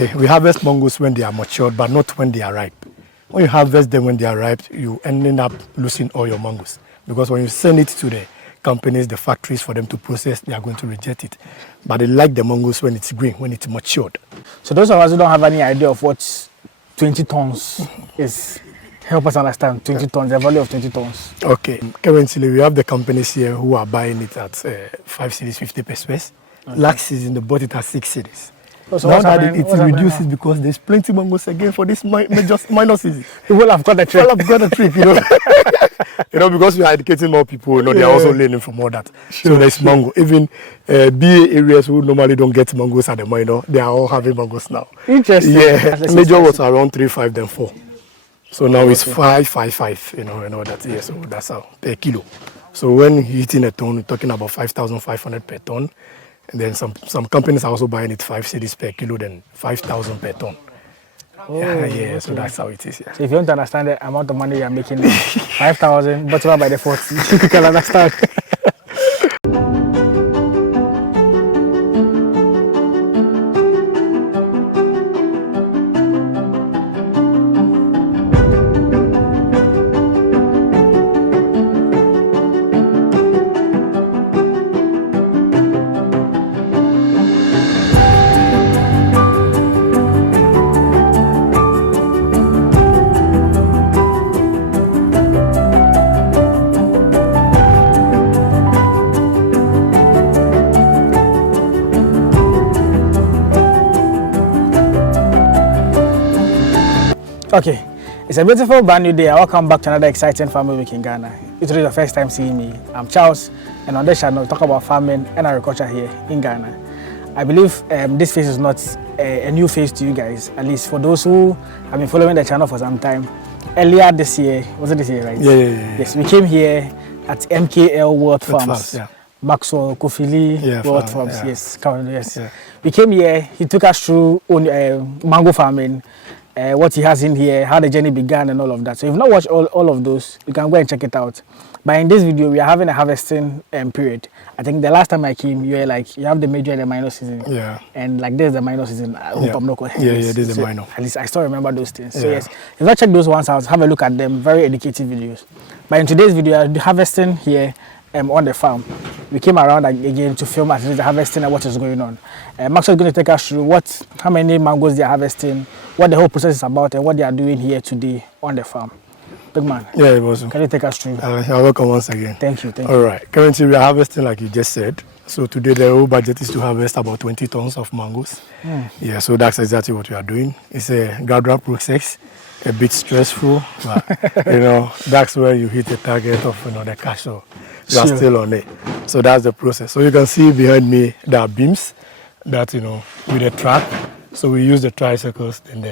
Okay, we harvest mangoes when they are matured, but not when they are ripe. When you harvest them when they are ripe, you ending up losing all your mangoes. Because when you send it to the companies, the factories for them to process, they are going to reject it. But they like the mangoes when it's green, when it's matured. So those of us who don't have any idea of what 20 tons is, help us understand 20 tons, the value of 20 tons. Okay, currently we have the companies here who are buying it at 5 cedis 50 per space. Okay. Last season they bought it at 6 cedis. So now that it reduces because there's plenty mangoes again for this minor season. People have got a trip. People have got a trip, you know. You know, because we are educating more people, you know, they are also learning from all that. Sure, so there's mango. Even BA areas who normally don't get mangoes at the minor, they are all having mangoes now. Interesting. Yeah, major was around 3.5 then 4. So now it's 5.55, you know that. Yeah, so that's how per kilo. So when hitting a ton, we're talking about 5,500 per ton. And then some companies are also buying it 5 cedis per kilo, then 5,000 per ton. Oh, yeah, okay. So that's how it is. Yeah. So if you want to understand the amount of money you are making, 5,000, but by the 40, you can understand. Okay, it's a beautiful brand new day. Welcome back to another exciting farming week in Ghana. If it is your first time seeing me, I'm Charles, and on this channel we talk about farming and agriculture here in Ghana. I believe this phase is not a new phase to you guys, at least for those who have been following the channel for some time. Earlier this year, was it this year, right? Yeah. Yes, we came here at MKL Wealth Farms. Yeah. Maxwell Kofili Wealth Farms, yeah. Yes. Yeah. We came here, he took us through mango farming, what he has in here, how the journey began and all of that. So if you've not watched all of those, you can go and check it out. But in this video, we are having a harvesting period. I think the last time I came, you were like, you have the major and the minor season. Yeah. And like this is the minor season. I hope I'm not correct. Yeah, this is the minor. At least I still remember those things. So yes, if you not check those ones out, have a look at them. Very educative videos. But in today's video, I'm harvesting here on the farm. We came around again to film at the harvesting and what is going on. Maxwell is going to take us through how many mangoes they are harvesting, what the whole process is about, and what they are doing here today on the farm. Big man. Yeah, it was. Can you take us through? You're welcome once again. Thank you. All right. Currently, we are harvesting like you just said. So today, the whole budget is to harvest about 20 tons of mangoes. Yeah, so that's exactly what we are doing. It's a gradual process, a bit stressful, but that's where you hit the target of the cash. So you are still on it. So that's the process. So you can see behind me there are beams that with a track. So we use the tricycles and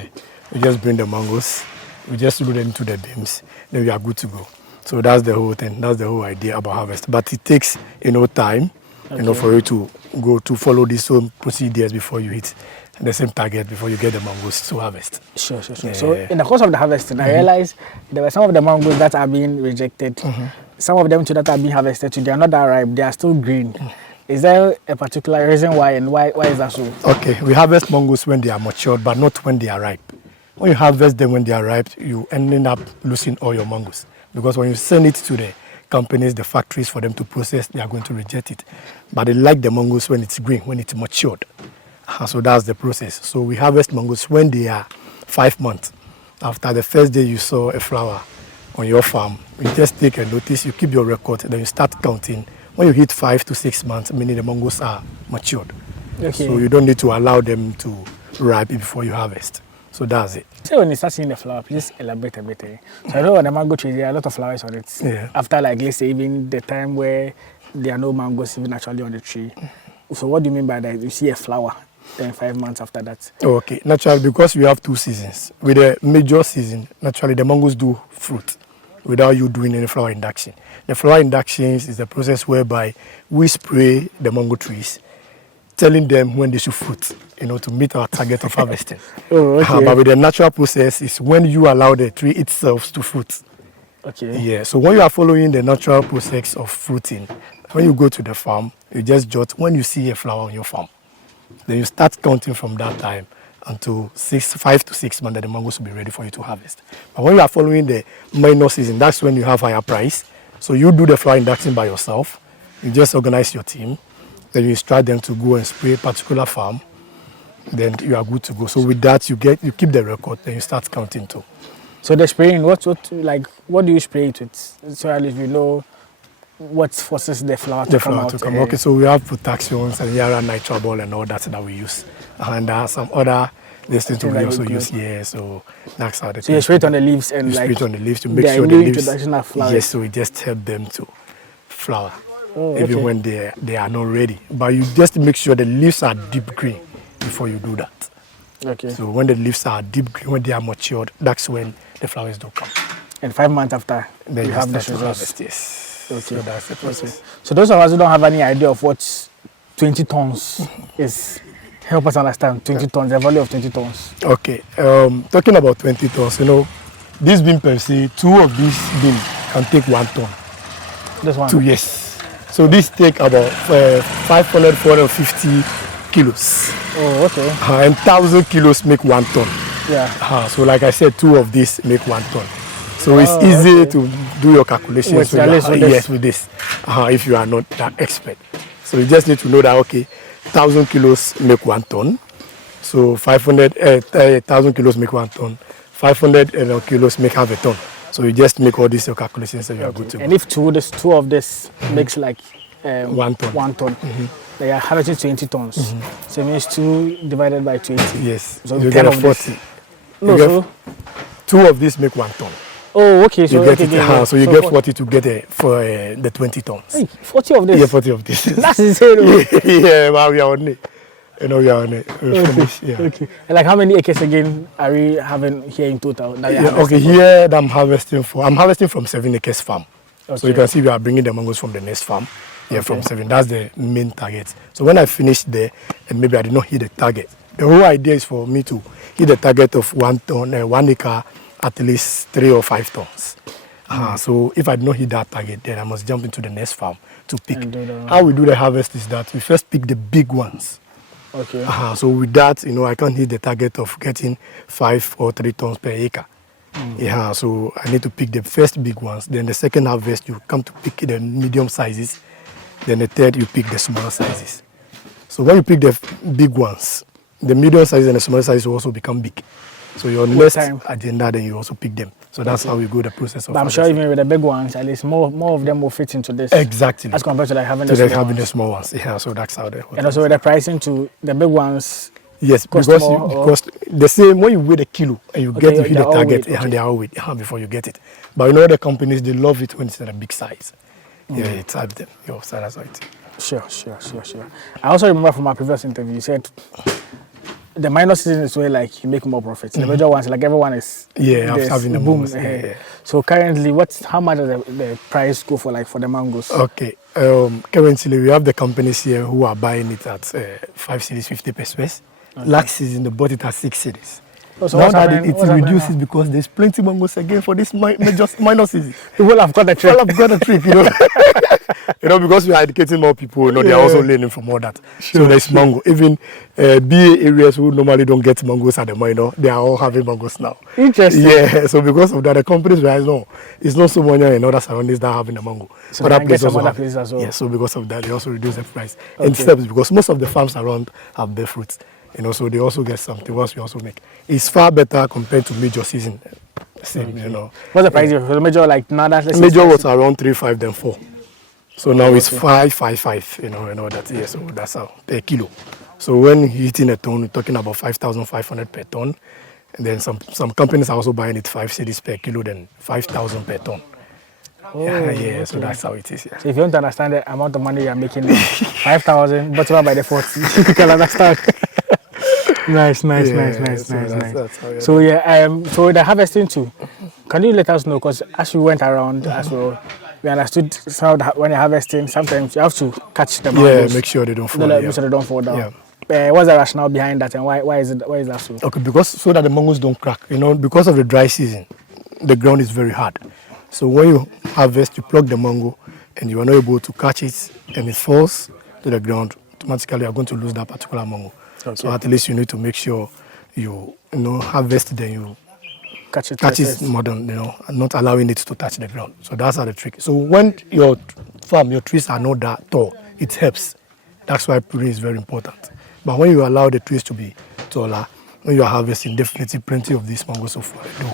we just bring the mangoes. We just load them into the beams. Then we are good to go. So that's the whole thing. That's the whole idea about harvest. But it takes time, for you to go to follow these same procedures before you hit the same target before you get the mangoes to harvest. Sure. Yeah. So in the course of the harvesting, I realized there were some of the mangoes that are being rejected. Some of them too that are being harvested too, they are not that ripe, they are still green. Is there a particular reason why, and why is that so? Okay, we harvest mangoes when they are matured, but not when they are ripe. When you harvest them when they are ripe, you ending up losing all your mangoes. Because when you send it to the companies, the factories for them to process, they are going to reject it. But they like the mangoes when it's green, when it's matured. So that's the process. So we harvest mangoes when they are 5 months. After the first day you saw a flower on your farm, you just take a notice, you keep your record, then you start counting. When you hit 5 to 6 months, meaning the mangoes are matured. Okay. So you don't need to allow them to ripe before you harvest. So that's it. So when you start seeing the flower, please elaborate a bit. So I know on the mango tree, there are a lot of flowers on it. Yeah. After let's say even the time where there are no mangoes even actually on the tree. So what do you mean by that? You see a flower, then 5 months after that? Okay, naturally, because we have 2 seasons. With the major season, naturally the mangoes do fruit without you doing any flower induction. The flower inductions is the process whereby we spray the mango trees, telling them when they should fruit, to meet our target of harvesting. Okay. But with the natural process is when you allow the tree itself to fruit. Okay. Yeah, so when you are following the natural process of fruiting, when you go to the farm, you just jot when you see a flower on your farm. Then you start counting from that time until 5 to 6 months that the mangoes will be ready for you to harvest. But when you are following the minor season, that's when you have higher price. So you do the flower induction by yourself. You just organize your team. Then you instruct them to go and spray a particular farm. Then you are good to go. So with that, you keep the record. Then you start counting too. So the spraying, what do you spray it with? So at least you know what forces the flower to come out. Okay, so we have protections and Yara nitrile ball and all that we use. And there are some other things we also use. Yeah, so that's how So you spray it on the leaves and spray it on the leaves to make sure the leaves. Of flowers. Yes, so we just help them to flower, even when they are not ready. But you just make sure the leaves are deep green before you do that. Okay. So when the leaves are deep green, when they are matured, that's when the flowers don't come. And 5 months after, then you have the harvest. Yes. Okay. So that's the process. Okay. So those of us who don't have any idea of what 20 tons is, help us understand 20 tons, the value of 20 tons. Okay. Talking about 20 tons, this bean per se, 2 of these beans can take 1 ton. This one? 2, yes. So this take about 500, 450 kilos. Oh, okay. And 1,000 kilos make 1 ton. Yeah. So like I said, 2 of these make 1 ton. So it's easy to do your calculations with this. If you are not that expert. So you just need to know that, okay, 1,000 kilos make 1 ton. So 1,000 kilos make 1 ton. 500 kilos make half a ton. So you just make all these calculations and you are good to go. And if two of this makes like 1 ton. 1 ton. They are harvesting 20 tons. So it means 2 divided by 20. Yes. So you get 40. No, so 2 of these make 1 ton. Oh, okay. So you get it. So you get 40 to get for the 20 tons. Hey, 40 of this. Yeah, 40 of this. That's insane. Yeah, but we are on it. We are on it. Okay. And like how many acres again are we having here in total? Okay, here I'm harvesting from 7 acres farm. Okay. So you can see we are bringing the mangoes from the next farm. Yeah, from 7. That's the main target. So when I finish there, and maybe I did not hit the target. The whole idea is for me to hit the target of 1 ton, 1 acre, at least 3 or 5 tons. So if I do not hit that target, then I must jump into the next farm to pick. How we do the harvest is that we first pick the big ones. Okay. So with that, I can't hit the target of getting 5 or 3 tons per acre. Yeah, so I need to pick the first big ones. Then the second harvest, you come to pick the medium sizes. Then the third, you pick the smaller sizes. So when you pick the big ones, the medium sizes and the smaller sizes will also become big. So your next agenda, then you also pick them. So that's how we go the process of. But I'm sure even with the big ones, at least more of them will fit into this. Exactly. As compared to like having the small ones. Yeah, so that's how they. And also with the pricing to the big ones. Yes, because the same when you weigh the kilo and you hit the target, they are all weight before you get it. But the companies, they love it when it's at a big size. Yeah, you type them. So that's how it is. Sure. I also remember from our previous interview, you said the minor season is where like you make more profits. The major ones, like everyone is having the boom. So currently, how much does the price go for like for the mangoes? Okay. Currently, we have the companies here who are buying it at 5 cedis 50 pesos. Last season, they bought it at 6 cedis. So now that it reduces because there's plenty mangoes again for this minor season. People have got the trick. Because we are educating more people, they are also learning from all that. Sure, so there's mango. Even BA areas who normally don't get mangoes at the minor, they are all having mangoes now. Interesting. Yeah, so because of that, the companies realize, no, it's not so many in other surroundings that are having the mango. So other places as well. Yeah, so because of that, they also reduce the price. Okay. And steps, because most of the farms around have their fruits. So they also get something once we also make. It's far better compared to major season. Same, What's the price for the major like now? Major was around 3.5 then 4. So now it's 5.55, and all that. Yeah, so that's how per kilo. So when hitting a ton, we're talking about 5,500 per ton. And then some companies are also buying it 5 cedis per kilo, then 5,000 per ton. Okay. So that's how it is. Yeah. So if you want to understand the amount of money you are making, 5,000, but by the 40, you can understand. Nice. So so the harvesting too. Can you let us know? Because as we went around as well, we understood when you're harvesting, sometimes you have to catch the mangoes. Yeah, make sure they don't fall down. Make sure they don't fall down. What's the rationale behind that, and why is that so? Okay, because so that the mangoes don't crack. Because of the dry season, the ground is very hard. So when you harvest, you pluck the mango, and you are not able to catch it, and it falls to the ground. Automatically, you are going to lose that particular mango. Okay. So at least you need to make sure you harvest, then you Catch it. catch it modern, and not allowing it to touch the ground. So that's how the trick. So when your trees are not that tall, it helps. That's why pruning is very important. But when you allow the trees to be taller, when you are harvesting, definitely plenty of these mangoes will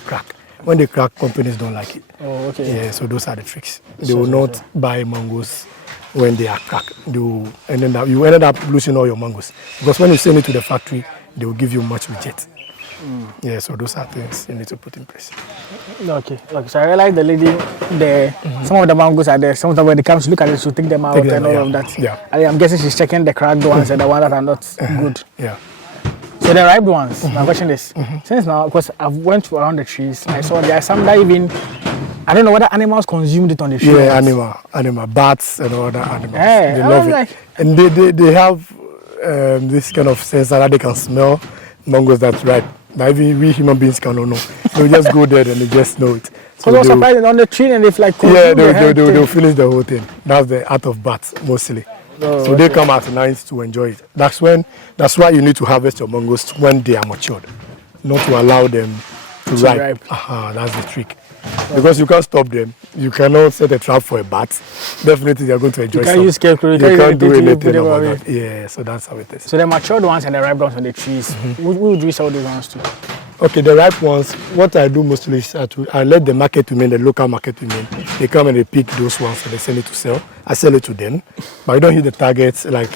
crack. When they crack, companies don't like it. Oh, okay. Yeah, so those are the tricks. They will not buy mangoes when they are cracked. You ended up losing all your mangoes. Because when you send it to the factory, they will give you much reject. Yeah, so those are things you need to put in place. Okay. So I realized the lady there, some of the mangoes are there. Some of them, when it comes to look at it, she'll take them out and all of that. Yeah. I'm guessing she's checking the cracked ones and the ones that are not good. Yeah. So the ripe ones, my question is, since now, because I've went around the trees, I saw there are some that even, I don't know whether animals consumed it on the tree. Yeah, animal, bats and other animals. Hey, they love it. And they have this kind of sense that they can smell mangoes that's ripe. Now even we human beings cannot know. They'll just go there and they just know it. So they're surprised on the tree and if like they'll finish the whole thing. That's the art of bats mostly. Oh, so they come at night to enjoy it. That's why you need to harvest your mangoes when they are matured, not to allow them to ripe. That's the trick. Because you can't stop them. You cannot set a trap for a bat. Definitely they are going to enjoy it. You can't use scarecrow. You can't do anything about that. Yeah, so that's how it is. So the matured ones and the ripe ones on the trees, who would we sell those ones to? Okay, the ripe ones, what I do mostly is I let the market women, the local market women, they come and they pick those ones and they send it to sell. I sell it to them, but I don't hit the targets like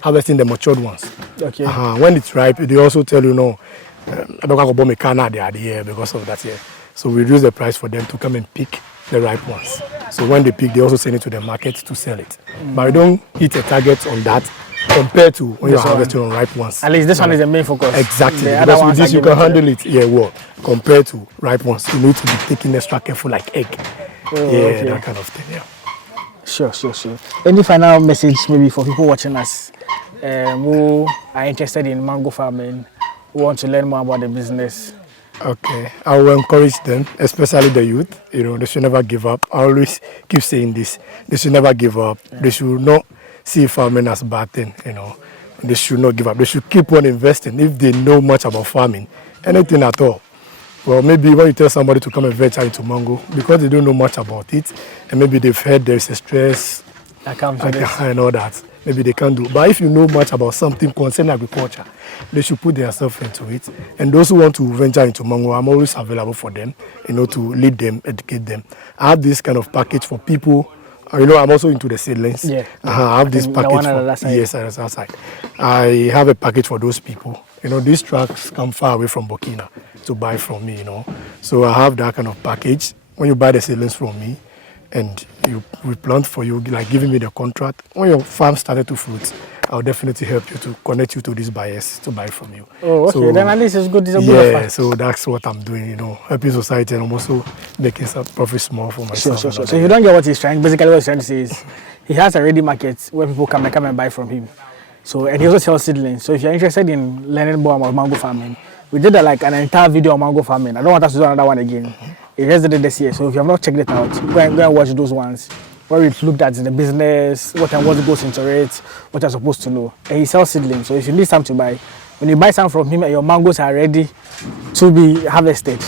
harvesting the matured ones. Okay. When it's ripe, they also tell you, no, I don't have a canna there because of that here. So we reduce the price for them to come and pick the ripe ones. So when they pick, they also send it to the market to sell it. But I don't hit a target on that compared to when you're harvesting on ripe ones. At least this one is the main focus. Exactly. Because with this you can handle it compared to ripe ones. You need to be taking extra careful like egg. That kind of thing, yeah. Sure. Any final message maybe for people watching us who are interested in mango farming, who want to learn more about the business? Okay, I will encourage them, especially the youth. They should never give up. I always keep saying this. They should never give up. They should not see farming as a bad thing. They should not give up. They should keep on investing if they know much about farming, anything at all. Well, maybe when you tell somebody to come and venture into mango, because they don't know much about it, and maybe they've heard there's a stress and all that, maybe they can't do. But if you know much about something concerning agriculture, they should put themselves into it. And those who want to venture into mango, I'm always available for them, to lead them, educate them. I have this kind of package for people. I'm also into the seedlings. Yeah. I have this package yes, on the other side. I have a package for those people. These trucks come far away from Burkina to buy from me, So I have that kind of package. When you buy the seedlings from me and we plant for you, like giving me the contract, when your farm started to fruit, I'll definitely help you to connect you to these buyers to buy from you. Oh, okay. So, then at least it's good. So that's what I'm doing, helping society, and I'm also making some profit small for myself. Sure. So if you don't get what he's trying, basically what he's trying to say is he has a ready market where people come and buy from him. So, and he also sells seedlings. So if you're interested in learning more about mango farming, we did an entire video on mango farming. I don't want us to do another one again. It just did it this year. So if you have not checked it out, go and watch those ones where we've looked at the business, what goes into it, what you're supposed to know. And he sells seedlings. So if you need some to buy, when you buy some from him and your mangoes are ready to be harvested,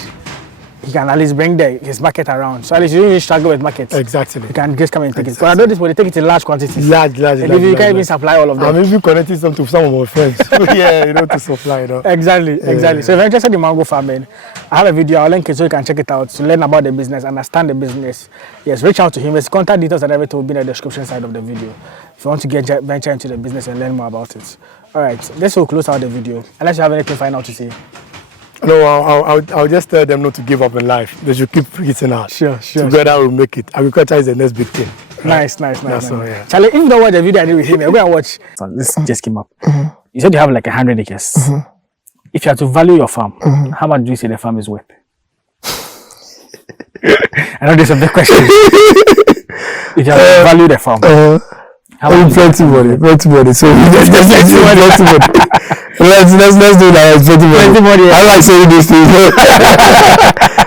he can at least bring his market around. So at least you don't even struggle with markets. Exactly. You can just come and take it. But I know this, but they take it in large quantities. Large. And you can't even supply all of them. I'm even connecting some to some of my friends. To supply. Exactly. So if you're interested in mango farming, I have a video. I'll link it so you can check it out to learn about the business, understand the business. Yes, reach out to him. His contact details and everything will be in the description side of the video. If you want to venture into the business and learn more about it. All right, this will close out the video. Unless you have anything final to say. No, I'll just tell them not to give up in life. They should keep hitting out. Sure. Together we'll make it. Agriculture is the next big thing. Nice. That's all, yeah. Charlie, if you don't watch the video I did with him, go and watch. This just came up. You said you have like 100 acres. If you have to value your farm, how much do you say the farm is worth? I know there's a big question. If you have to value the farm, how much? Plenty money. So let's do that. Plenty money. I like saying this thing.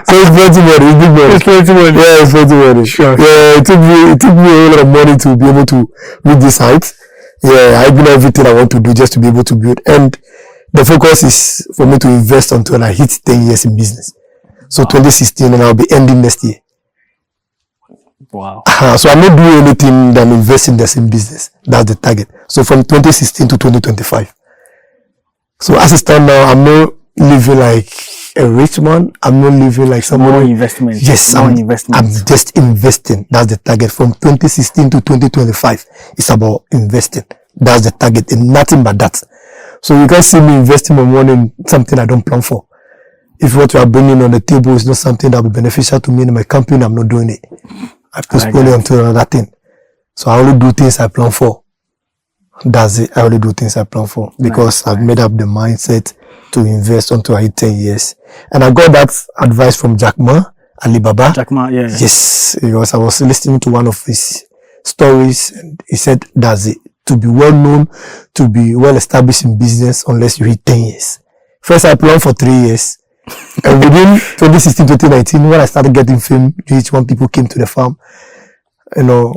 So it's plenty money. It's big money. It's plenty money. Yeah, it's plenty money. Sure. Yeah, it took me a whole lot of money to be able to reach this height. Yeah, I do everything I want to do just to be able to build. And the focus is for me to invest until I hit 10 years in business. So 2016, and I'll be ending next year. Wow. So I'm not doing anything than investing in the same business. That's the target. So from 2016 to 2025. So as it stands now, I'm not living like a rich man. I'm not living like someone. More investment. Yes, I'm just investing. That's the target. From 2016 to 2025, it's about investing. That's the target, and nothing but that. So you can't see me investing my money in something I don't plan for. If what you are bringing on the table is not something that will be beneficial to me in my company, I'm not doing it. I postpone it until another thing. So I only do things I plan for. That's it. I only do things I plan for because I've made up the mindset to invest until I hit 10 years. And I got that advice from Jack Ma, Alibaba. Jack Ma, yeah. Yes, because I was listening to one of his stories and he said that's it. To be well known, to be well established in business unless you hit 10 years. First I planned for 3 years. And within 2016, 2019, when I started getting fame, each one people came to the farm, you know,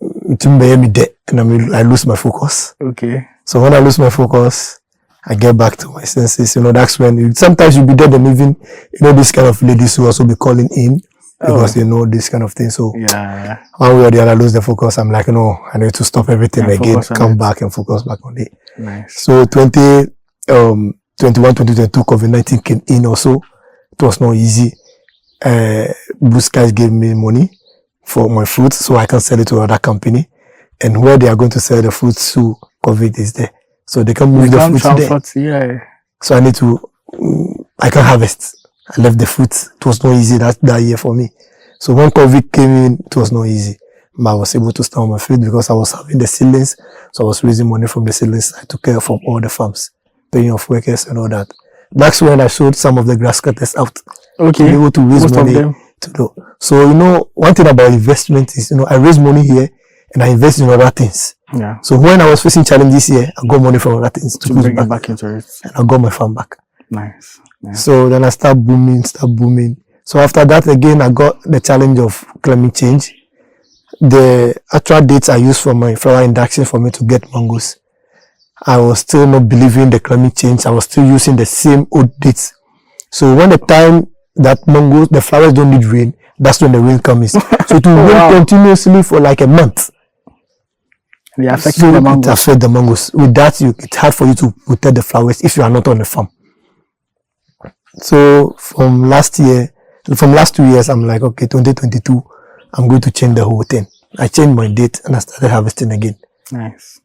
and I lose my focus. Okay. So when I lose my focus, I get back to my senses. You know, that's when sometimes you'll be dead and even, you know, this kind of ladies will also be calling in because they know this kind of thing. So yeah. One way or the other, I lose the focus. I'm like, no, I need to stop everything again, come back and focus back on it. Nice. So 2021, 2022, COVID-19 came in also. It was not easy. Blue Skies gave me money for my fruits so I can sell it to another company. And where they are going to sell the fruits to, COVID is there. So they can move the fruits there. Yeah. So I need to, I can harvest. I left the fruits. It was not easy that year for me. So when COVID came in, it was not easy. But I was able to start my fruit because I was having the seedlings. So I was raising money from the seedlings. I took care from all the farms, paying off workers and all that. That's when I sold some of the grass cutters out. Okay. To be able to raise Most money to do. So, you know, one thing about investment is, you know, I raise money here and I invest in other things. Yeah. So when I was facing challenges here, I got money from other things to bring it back into it. And I got my farm back. Nice. So then I start booming. So after that, again, I got the challenge of climate change. The actual dates I used for my flower induction for me to get mangoes, I was still not believing the climate change. I was still using the same old dates. So when the time that mangoes, the flowers don't need rain, that's when the rain comes. So it will rain continuously for like a month. It affects the mangoes. It affects the mangoes. With that, it's hard for you to protect the flowers if you are not on the farm. So from last 2 years, I'm like, okay, 2022, I'm going to change the whole thing. I changed my date and I started harvesting again. Nice.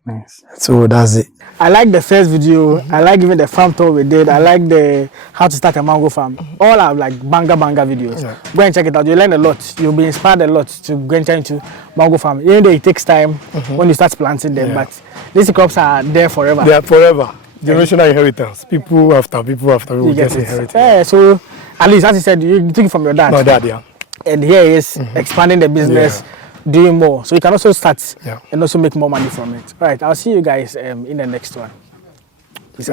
So that's it. I like the first video. I like even the farm tour we did. I like the how to start a mango farm. All are like banger videos. Yeah. Go and check it out. You learn a lot. You'll be inspired a lot to go into mango farm. Even though it takes time when you start planting them, but these crops are there forever. They are forever. Generational inheritance. People after people will just inherit. Yeah, so at least as you said, you took it from your dad. My dad, yeah. And here is expanding the business. Doing more, so you can also start and also make more money from it. All right, I'll see you guys in the next one. Peace out.